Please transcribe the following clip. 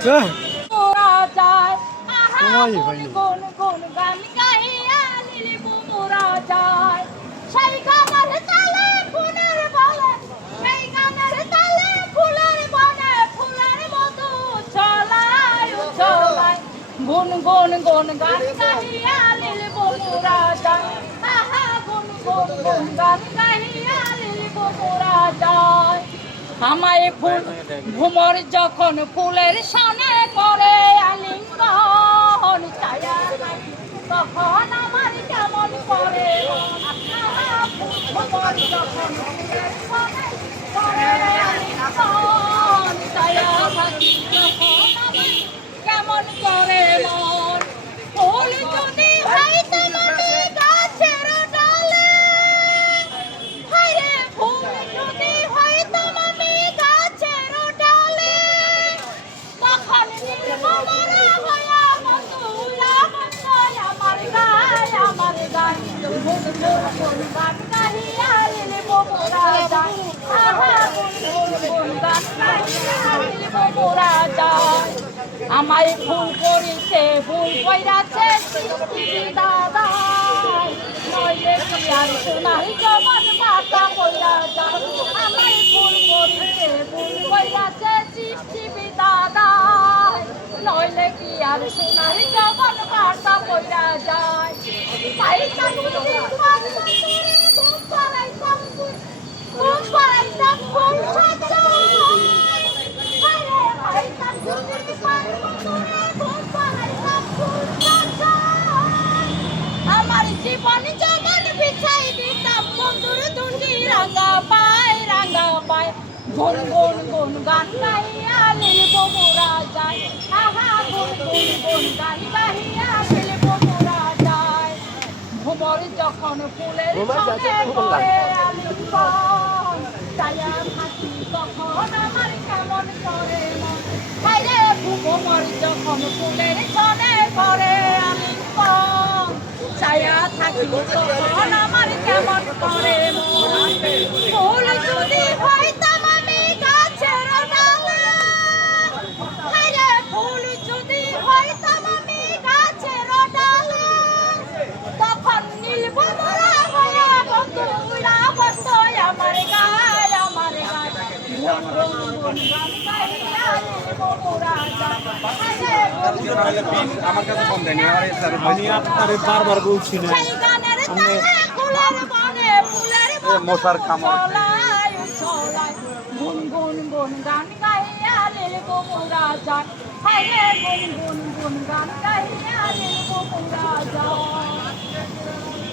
মোরা যায় আহা গুন গুন গান গাইয়া নীল মোরা যায় সেই গানের তালে ফুলের বনে সেই গানের তালে ফুলের বনে ফুলের মতো চলায় চলায় গুন গুন গুন গান গাইয়া নীল মোরা যায় আহা গুন গুন গুন গান গাইয়া নীল মোরা যায় আমায় ফুল ভ্রমর যখন ফুলের সানে করে আলিঙ্গন ছায়া তখন আমার কেমন করে ভ্রমর যখন ফুলের সানে করে আলিঙ্গন ছায়া থাকি তখন আমার কেমন করে মন ফুল যদি হইতে মাটি গাছের ডালে হায়রে ফুল যদি হইতে মাটি গাছের ডালে তখন নির্মলা হইয়া বন্ধুরা বন্ধয় আমার গায় গুন গুন গান গাহিয়া লিলিব মোরা যায় আহা গুন গুন গান গাহিয়া লিলিব মোরা যায় আমায় ফুল করিছে ফুল কইরাছে সৃষ্টি দাদা নইলে কি আর সোনার জবান মাথা কইরা যায় আমায় ফুল করিছে ফুল কইরাছে সৃষ্টি দাদা নইলে কি আর সোনার জবান মাথা কইরা যায় পাইতা তুমি ফুল করাইতাম ফুল সাজা আমার জীবন জগৎ বিছাই দিতাম বন্ধুর দুটি রাঙা পায় গুন গুন গুন গান গাইয়া লিলিব মোরা যায় আহা গুন গুন গুন গান গাইয়া লিলিব মোরা যায় ভ্রমর যখন ফুলের সাথে করে আলিঙ্গন ছায়া থাকি তখন আমার কেমন করে মন হায়রে ভ্রমর যখন ফুলের সাথে করে আলিঙ্গন ছায়া থাকি তখন আমার কেমন করে মন ফুল যদি হইতাম আমি গাছের ডালে হায়রে ফুল যদি হইতাম আমি গাছের ডালে তখন নীলব মোরা হইয়া বন্ধুরা বন্ধয় আমার গায় গুন গুন গুন গান গাইয়া নীলব মোরা যায় আমার কাছে ফোন দেয়নি আমি আপনারে বারবার বলছি না সেই গানের তালে ফুলের বনে ফুলের মশার কামড় চলায় চলায় গুন গুন গুন গান গাইয়া নীলব মোরা যায় হায়রে গুন গুন গুন গান গাইয়া